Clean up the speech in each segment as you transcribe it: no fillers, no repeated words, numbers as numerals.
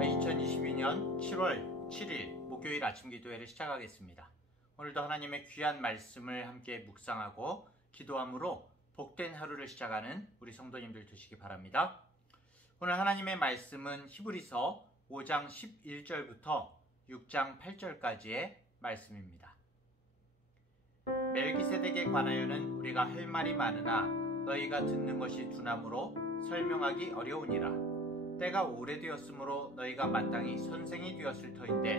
2022년 7월 7일 목요일 아침 기도회를 시작하겠습니다. 오늘도 하나님의 귀한 말씀을 함께 묵상하고 기도함으로 복된 하루를 시작하는 우리 성도님들 되시기 바랍니다. 오늘 하나님의 말씀은 히브리서 5장 11절부터 6장 8절까지의 말씀입니다. 멜기세덱에 관하여는 우리가 할 말이 많으나 너희가 듣는 것이 둔함으로 설명하기 어려우니라. 때가 오래되었으므로 너희가 마땅히 선생이 되었을 터인데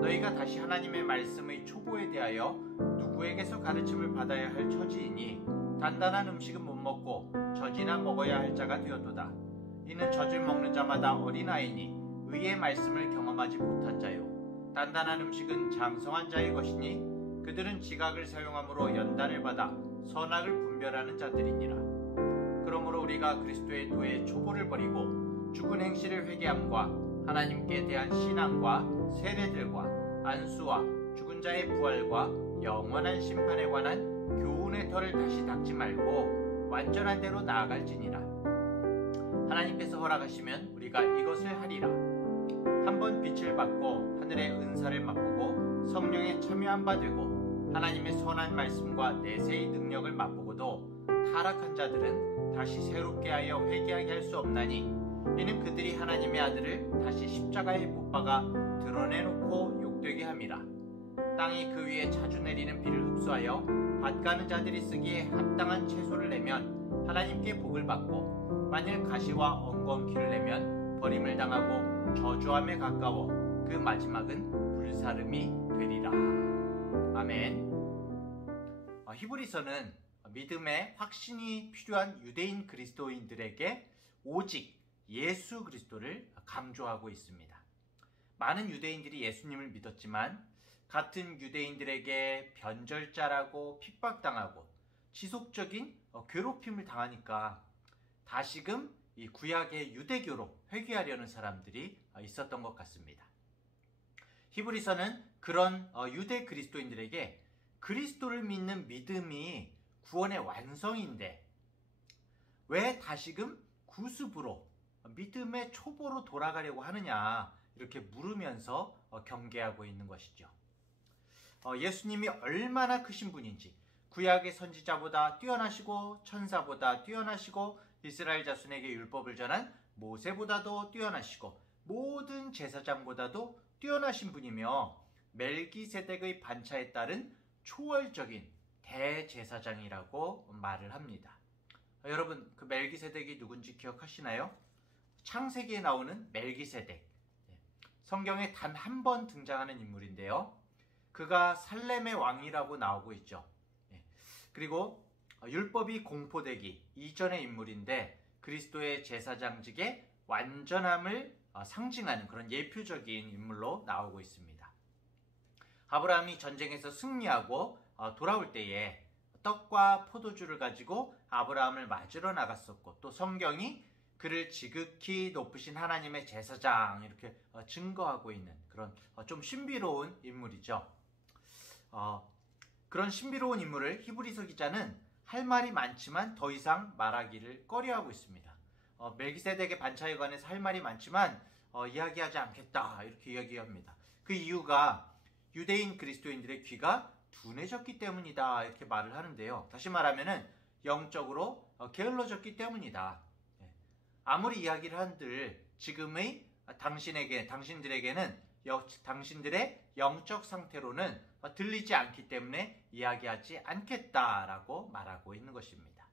너희가 다시 하나님의 말씀의 초보에 대하여 누구에게서 가르침을 받아야 할 처지이니 단단한 음식은 못 먹고 젖이나 먹어야 할 자가 되었도다. 이는 젖을 먹는 자마다 어린아이니 의의 말씀을 경험하지 못한 자요 단단한 음식은 장성한 자의 것이니 그들은 지각을 사용함으로 연단을 받아 선악을 분별하는 자들이니라. 그러므로 우리가 그리스도의 도의 초보를 버리고 죽은 행실을 회개함과 하나님께 대한 신앙과 세례들과 안수와 죽은 자의 부활과 영원한 심판에 관한 교훈의 털을 다시 닦지 말고 완전한 대로 나아갈지니라. 하나님께서 허락하시면 우리가 이것을 하리라. 한번 빛을 받고 하늘의 은사를 맛보고 성령에 참여한 바 되고 하나님의 선한 말씀과 내세의 능력을 맛보고도 타락한 자들은 다시 새롭게 하여 회개하게 할 수 없나니 이는 그들이 하나님의 아들을 다시 십자가에 못 박아 드러내놓고 욕되게 함이라. 땅이 그 위에 자주 내리는 비를 흡수하여 밭 가는 자들이 쓰기에 합당한 채소를 내면 하나님께 복을 받고 만일 가시와 엉겅퀴를 내면 버림을 당하고 저주함에 가까워 그 마지막은 불사름이 되리라. 아멘. 히브리서는 믿음의 확신이 필요한 유대인 그리스도인들에게 오직 예수 그리스도를 강조하고 있습니다. 많은 유대인들이 예수님을 믿었지만 같은 유대인들에게 변절자라고 핍박당하고 지속적인 괴롭힘을 당하니까 다시금 이 구약의 유대교로 회귀하려는 사람들이 있었던 것 같습니다. 히브리서는 그런 유대 그리스도인들에게 그리스도를 믿는 믿음이 구원의 완성인데 왜 다시금 구습으로 믿음의 초보로 돌아가려고 하느냐 이렇게 물으면서 경계하고 있는 것이죠. 예수님이 얼마나 크신 분인지 구약의 선지자보다 뛰어나시고 천사보다 뛰어나시고 이스라엘 자손에게 율법을 전한 모세보다도 뛰어나시고 모든 제사장보다도 뛰어나신 분이며 멜기세덱의 반차에 따른 초월적인 대제사장이라고 말을 합니다. 여러분 그 멜기세덱이 누군지 기억하시나요? 창세기에 나오는 멜기세덱, 성경에 단 한 번 등장하는 인물인데요. 그가 살렘의 왕이라고 나오고 있죠. 그리고 율법이 공포되기 이전의 인물인데 그리스도의 제사장직의 완전함을 상징하는 그런 예표적인 인물로 나오고 있습니다. 아브라함이 전쟁에서 승리하고 돌아올 때에 떡과 포도주를 가지고 아브라함을 맞으러 나갔었고 또 성경이 그를 지극히 높으신 하나님의 제사장 이렇게 증거하고 있는 그런 좀 신비로운 인물이죠. 그런 신비로운 인물을 히브리서 기자는 할 말이 많지만 더 이상 말하기를 꺼려하고 있습니다. 멜기세덱의 반차에 관해서 할 말이 많지만 이야기하지 않겠다 이렇게 이야기합니다. 그 이유가 유대인 그리스도인들의 귀가 둔해졌기 때문이다 이렇게 말을 하는데요. 다시 말하면은 영적으로 게을러졌기 때문이다. 아무리 이야기를 한들 지금의 당신들에게는 당신들의 영적 상태로는 들리지 않기 때문에 이야기하지 않겠다라고 말하고 있는 것입니다.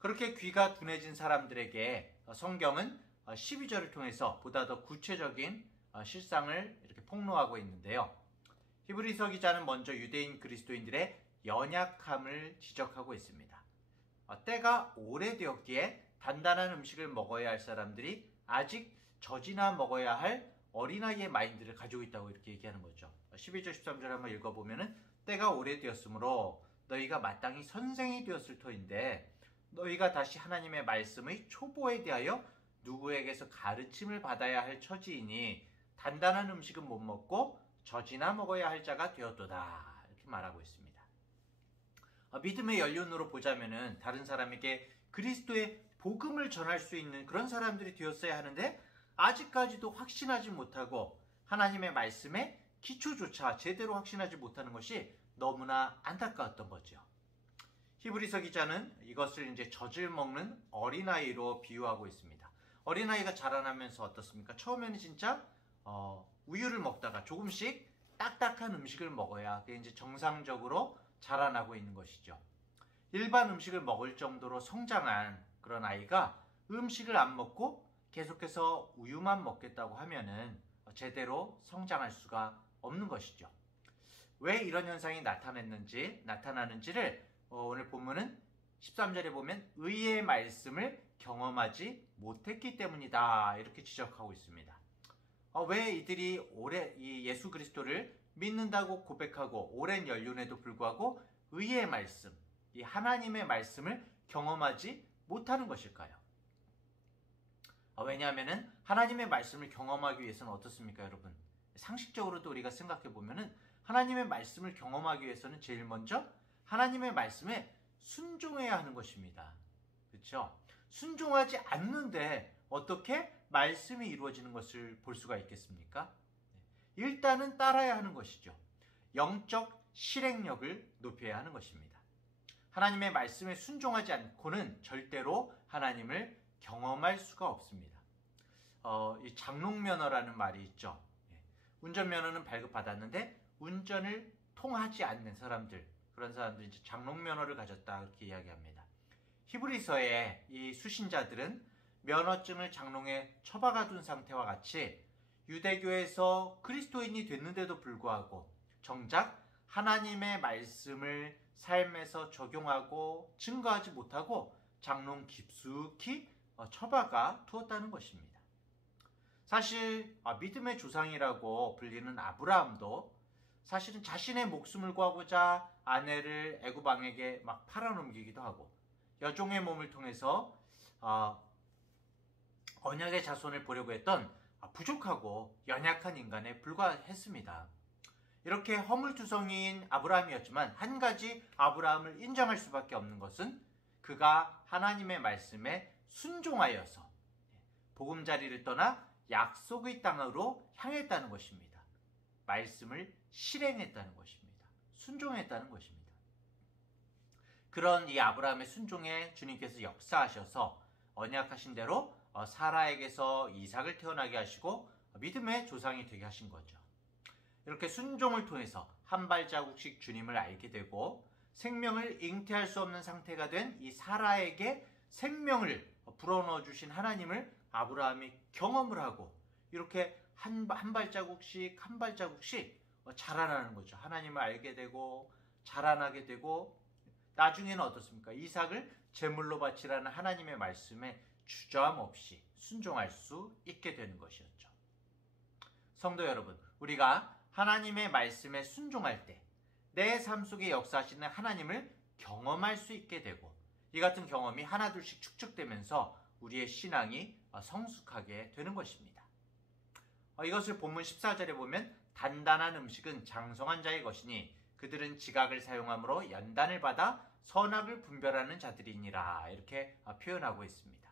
그렇게 귀가 둔해진 사람들에게 성경은 12절을 통해서 보다 더 구체적인 실상을 이렇게 폭로하고 있는데요. 히브리서 기자는 먼저 유대인 그리스도인들의 연약함을 지적하고 있습니다. 때가 오래되었기에 단단한 음식을 먹어야 할 사람들이 아직 젖이나 먹어야 할 어린아이의 마인드를 가지고 있다고 이렇게 얘기하는 거죠. 12절 13절 한번 읽어보면은 때가 오래되었으므로 너희가 마땅히 선생이 되었을 터인데 너희가 다시 하나님의 말씀의 초보에 대하여 누구에게서 가르침을 받아야 할 처지이니 단단한 음식은 못 먹고 젖이나 먹어야 할 자가 되었도다 이렇게 말하고 있습니다. 믿음의 연륜으로 보자면은 다른 사람에게 그리스도의 복음을 전할 수 있는 그런 사람들이 되었어야 하는데 아직까지도 확신하지 못하고 하나님의 말씀의 기초조차 제대로 확신하지 못하는 것이 너무나 안타까웠던 거죠. 히브리서 기자는 이것을 이제 젖을 먹는 어린아이로 비유하고 있습니다. 어린아이가 자라나면서 어떻습니까? 처음에는 진짜 우유를 먹다가 조금씩 딱딱한 음식을 먹어야 그게 이제 정상적으로 자라나고 있는 것이죠. 일반 음식을 먹을 정도로 성장한 그런 아이가 음식을 안 먹고 계속해서 우유만 먹겠다고 하면은 제대로 성장할 수가 없는 것이죠. 왜 이런 현상이 나타나는지를 오늘 본문은 13절에 보면 의의 말씀을 경험하지 못했기 때문이다 이렇게 지적하고 있습니다. 왜 이들이 오래 이 예수 그리스도를 믿는다고 고백하고 오랜 연륜에도 불구하고 의의 말씀, 이 하나님의 말씀을 경험하지 못하는 것일까요? 왜냐하면 하나님의 말씀을 경험하기 위해서는 어떻습니까, 여러분? 상식적으로도 우리가 생각해 보면은 하나님의 말씀을 경험하기 위해서는 제일 먼저 하나님의 말씀에 순종해야 하는 것입니다. 그렇죠? 순종하지 않는데 어떻게 말씀이 이루어지는 것을 볼 수가 있겠습니까? 일단은 따라야 하는 것이죠. 영적 실행력을 높여야 하는 것입니다. 하나님의 말씀에 순종하지 않고는 절대로 하나님을 경험할 수가 없습니다. 이 장롱면허라는 말이 있죠. 운전면허는 발급받았는데 운전을 통하지 않는 사람들, 그런 사람들이 이제 장롱면허를 가졌다 이렇게 이야기합니다. 히브리서의 이 수신자들은 면허증을 장롱에 처박아둔 상태와 같이 유대교에서 그리스도인이 됐는데도 불구하고 정작 하나님의 말씀을 삶에서 적용하고 증거하지 못하고 장롱 깊숙이 처박아 두었다는 것입니다. 사실 믿음의 조상이라고 불리는 아브라함도 사실은 자신의 목숨을 구하고자 아내를 애굽 왕에게 막 팔아넘기기도 하고 여종의 몸을 통해서 언약의 자손을 보려고 했던 부족하고 연약한 인간에 불과했습니다. 이렇게 허물투성이인 아브라함이었지만 한 가지 아브라함을 인정할 수밖에 없는 것은 그가 하나님의 말씀에 순종하여서 보금자리를 떠나 약속의 땅으로 향했다는 것입니다. 말씀을 실행했다는 것입니다. 순종했다는 것입니다. 그런 이 아브라함의 순종에 주님께서 역사하셔서 언약하신 대로 사라에게서 이삭을 태어나게 하시고 믿음의 조상이 되게 하신 거죠. 이렇게 순종을 통해서 한 발자국씩 주님을 알게 되고 생명을 잉태할 수 없는 상태가 된 이 사라에게 생명을 불어넣어 주신 하나님을 아브라함이 경험을 하고 이렇게 한 발자국씩 자라나는 거죠. 하나님을 알게 되고 자라나게 되고 나중에는 어떻습니까? 이삭을 제물로 바치라는 하나님의 말씀에 주저함 없이 순종할 수 있게 되는 것이었죠. 성도 여러분, 우리가 하나님의 말씀에 순종할 때 내 삶 속에 역사하시는 하나님을 경험할 수 있게 되고 이 같은 경험이 하나둘씩 축적되면서 우리의 신앙이 성숙하게 되는 것입니다. 이것을 본문 14절에 보면 단단한 음식은 장성한 자의 것이니 그들은 지각을 사용함으로 연단을 받아 선악을 분별하는 자들이니라 이렇게 표현하고 있습니다.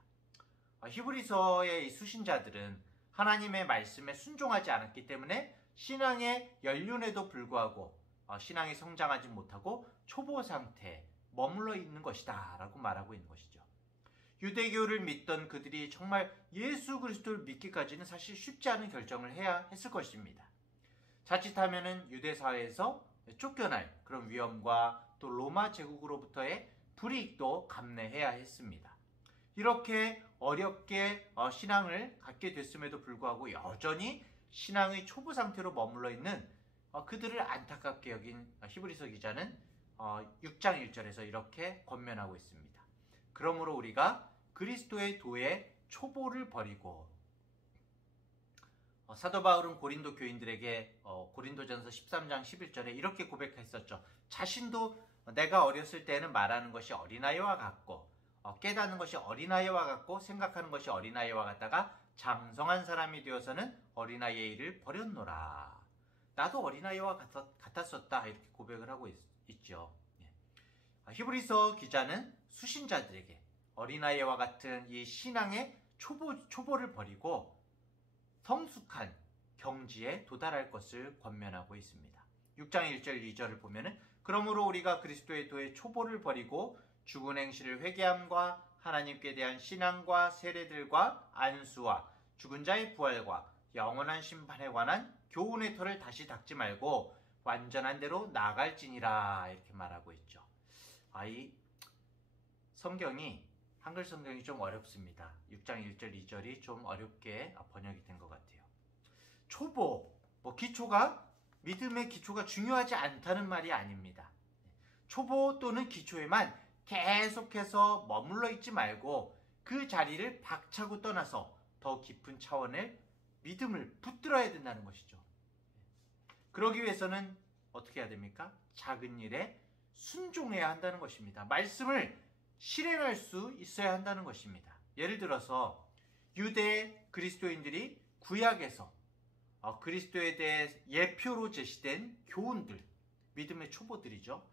히브리서의 이 수신자들은 하나님의 말씀에 순종하지 않았기 때문에 신앙의 연륜에도 불구하고 신앙이 성장하지 못하고 초보 상태에 머물러 있는 것이다 라고 말하고 있는 것이죠. 유대교를 믿던 그들이 정말 예수 그리스도를 믿기까지는 사실 쉽지 않은 결정을 해야 했을 것입니다. 자칫하면 유대 사회에서 쫓겨날 그런 위험과 또 로마 제국으로부터의 불이익도 감내해야 했습니다. 이렇게 어렵게 신앙을 갖게 됐음에도 불구하고 여전히 신앙의 초보 상태로 머물러 있는 그들을 안타깝게 여긴 히브리서 기자는 6장 1절에서 이렇게 권면하고 있습니다. 그러므로 우리가 그리스도의 도의 초보를 버리고 사도 바울은 고린도 교인들에게 고린도전서 13장 11절에 이렇게 고백했었죠. 자신도 내가 어렸을 때는 말하는 것이 어린아이와 같고 깨닫는 것이 어린아이와 같고 생각하는 것이 어린아이와 같다가 장성한 사람이 되어서는 어린아이의 일을 버렸노라. 나도 어린아이와 같았었다 이렇게 고백을 하고 있죠. 히브리서 기자는 수신자들에게 어린아이와 같은 이 신앙의 초보를 버리고 정직한 경지에 도달할 것을 권면하고 있습니다. 6장 1절 2절을 보면은 그러므로 우리가 그리스도의 도의 초보를 버리고 죽은 행실을 회개함과 하나님께 대한 신앙과 세례들과 안수와 죽은 자의 부활과 영원한 심판에 관한 교훈의 털을 다시 닦지 말고 완전한 대로 나아갈지니라 이렇게 말하고 있죠. 이 성경이 한글 성경이 좀 어렵습니다. 6장 1절 2절이 좀 어렵게 번역이 된 것 같아요. 초보, 기초가 믿음의 기초가 중요하지 않다는 말이 아닙니다. 초보 또는 기초에만 계속해서 머물러 있지 말고 그 자리를 박차고 떠나서 더 깊은 차원의 믿음을 붙들어야 된다는 것이죠. 그러기 위해서는 어떻게 해야 됩니까? 작은 일에 순종해야 한다는 것입니다. 말씀을 실행할 수 있어야 한다는 것입니다. 예를 들어서 유대 그리스도인들이 구약에서 그리스도에 대해 예표로 제시된 교훈들, 믿음의 초보들이죠.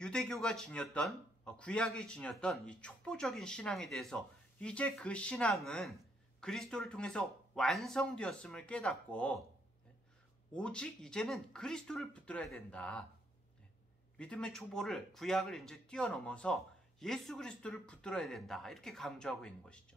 유대교가 지녔던 구약이 지녔던 이 촉보적인 신앙에 대해서 이제 그 신앙은 그리스도를 통해서 완성되었음을 깨닫고 오직 이제는 그리스도를 붙들어야 된다. 믿음의 초보를 구약을 이제 뛰어넘어서 예수 그리스도를 붙들어야 된다. 이렇게 강조하고 있는 것이죠.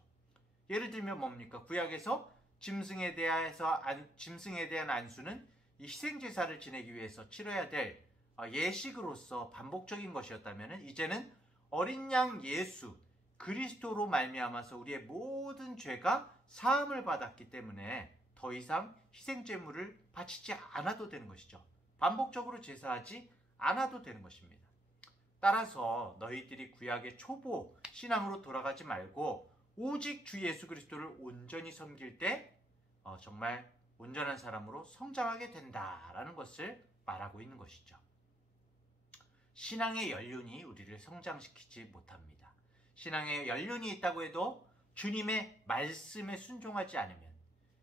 예를 들면 뭡니까? 구약에서 짐승에 대한 안수는 이 희생제사를 지내기 위해서 치러야 될 예식으로서 반복적인 것이었다면 이제는 어린 양 예수 그리스도로 말미암아서 우리의 모든 죄가 사함을 받았기 때문에 더 이상 희생제물을 바치지 않아도 되는 것이죠. 반복적으로 제사하지 않아도 되는 것입니다. 따라서 너희들이 구약의 초보 신앙으로 돌아가지 말고 오직 주 예수 그리스도를 온전히 섬길 때 정말 온전한 사람으로 성장하게 된다라는 것을 말하고 있는 것이죠. 신앙의 연륜이 우리를 성장시키지 못합니다. 신앙의 연륜이 있다고 해도 주님의 말씀에 순종하지 않으면,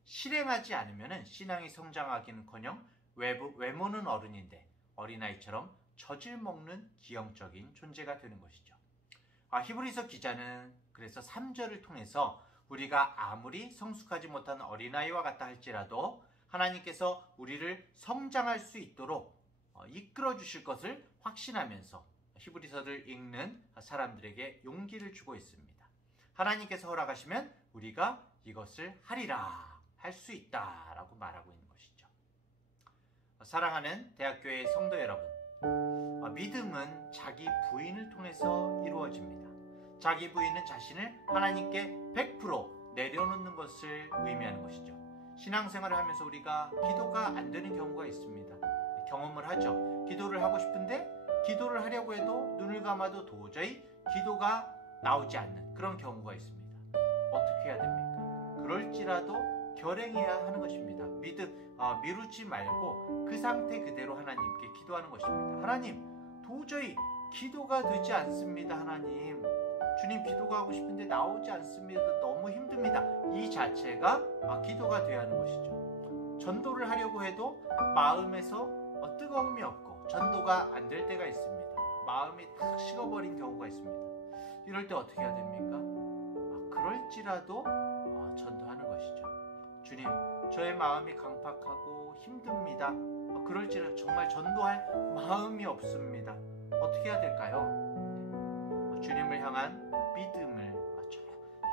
실행하지 않으면 신앙이 성장하기는커녕 외모는 어른인데 어린아이처럼 젖을 먹는 기형적인 존재가 되는 것이죠. 히브리서 기자는 그래서 3절을 통해서 우리가 아무리 성숙하지 못한 어린아이와 같다 할지라도 하나님께서 우리를 성장할 수 있도록 이끌어 주실 것을 확신하면서 히브리서를 읽는 사람들에게 용기를 주고 있습니다. 하나님께서 허락하시면 우리가 이것을 하리라, 할 수 있다라고 말하고 있는 것이죠. 사랑하는 대학교의 성도 여러분, 믿음은 자기 부인을 통해서 이루어집니다. 자기 부인은 자신을 하나님께 100% 내려놓는 것을 의미하는 것이죠. 신앙생활을 하면서 우리가 기도가 안 되는 경우가 있습니다. 경험을 하죠. 기도를 하고 싶은데 기도를 하려고 해도 눈을 감아도 도저히 기도가 나오지 않는 그런 경우가 있습니다. 어떻게 해야 됩니까? 그럴지라도 결행해야 하는 것입니다. 미루지 말고 그 상태 그대로 하나님께 기도하는 것입니다. 하나님, 도저히 기도가 되지 않습니다. 하나님, 주님, 기도가 하고 싶은데 나오지 않습니다. 너무 힘듭니다. 이 자체가 기도가 되어야 하는 것이죠. 전도를 하려고 해도 마음에서 뜨거움이 없고 전도가 안 될 때가 있습니다. 마음이 탁 식어버린 경우가 있습니다. 이럴 때 어떻게 해야 됩니까? 그럴지라도 전도하는 것이죠. 주님, 저의 마음이 강팍하고 힘듭니다. 그럴지라도 정말 전도할 마음이 없습니다. 어떻게 해야 될까요? 주님을 향한 믿음을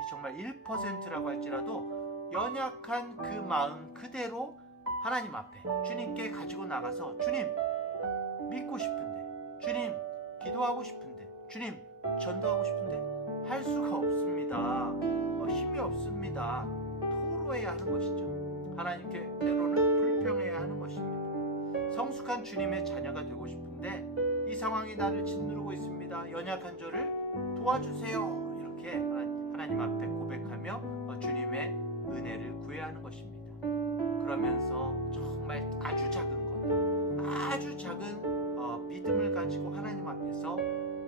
정말 1%라고 할지라도 연약한 그 마음 그대로 하나님 앞에 주님께 가지고 나가서 주님, 믿고 싶은데, 주님, 기도하고 싶은데, 주님, 전도하고 싶은데 할 수가 없습니다. 힘이 없습니다. 토로해야 하는 것이죠. 하나님께 때로는 불평해야 하는 것입니다. 성숙한 주님의 자녀가 되고 싶은데 이 상황이 나를 짓누르고 있습니다. 연약한 저를 도와주세요. 이렇게 하나님 앞에 고백하며 주님의 은혜를 구해야 하는 것입니다. 그러면서 정말 아주 작은 믿음을 가지고 하나님 앞에서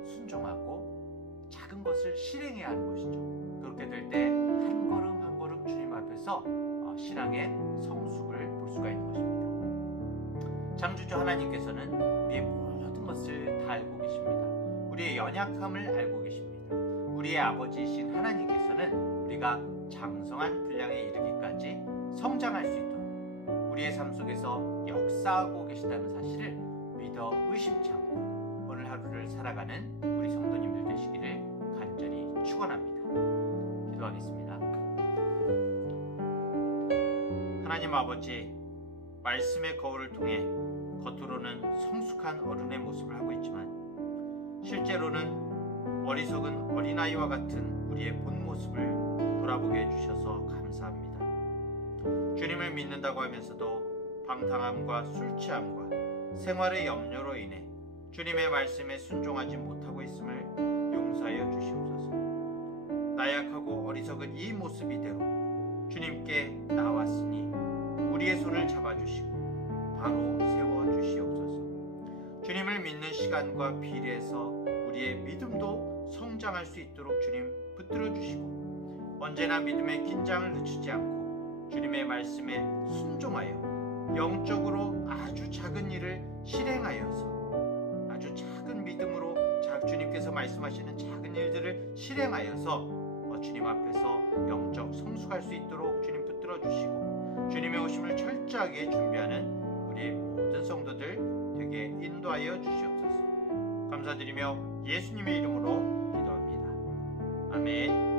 순종하고 작은 것을 실행해야 하는 것이죠. 그렇게 될 때 한 걸음 한 걸음 주님 앞에서 신앙의 성숙을 볼 수가 있는 것입니다. 창조주 하나님께서는 우리의 모든 것을 다 알고 계십니다. 우리의 연약함을 알고 계십니다. 우리의 아버지이신 하나님께서는 우리가 장성한 분량에 이르기까지 성장할 수 있도록 우리의 삶 속에서 역사하고 계시다는 사실을 믿어 의심치 않고 오늘 하루를 살아가는 우리 성도님들 되시기를 간절히 축원합니다. 기도하겠습니다. 하나님 아버지, 말씀의 거울을 통해 겉으로는 성숙한 어른의 모습을 하고 있지만 실제로는 어리석은 어린아이와 같은 우리의 본 모습을 돌아보게 해주셔서 감사합니다. 주님을 믿는다고 하면서도 방탕함과 술취함과 생활의 염려로 인해 주님의 말씀에 순종하지 못하고 있음을 용서하여 주시옵소서. 나약하고 어리석은 이 모습 이대로 주님께 나왔으니 우리의 손을 잡아주시고 바로 세워주시옵소서. 주님을 믿는 시간과 비례해서 우리의 믿음도 성장할 수 있도록 주님 붙들어 주시고 언제나 믿음의 긴장을 늦추지 않고 주님의 말씀에 순종하여 영적으로 아주 작은 일을 실행하여서 아주 작은 믿음으로 주님께서 말씀하시는 작은 일들을 실행하여서 주님 앞에서 영적 성숙할 수 있도록 주님 붙들어 주시고 주님의 오심을 철저하게 준비하는 우리 모든 성도들 되게 인도하여 주시옵소서. 감사드리며 예수님의 이름으로 기도합니다. 아멘.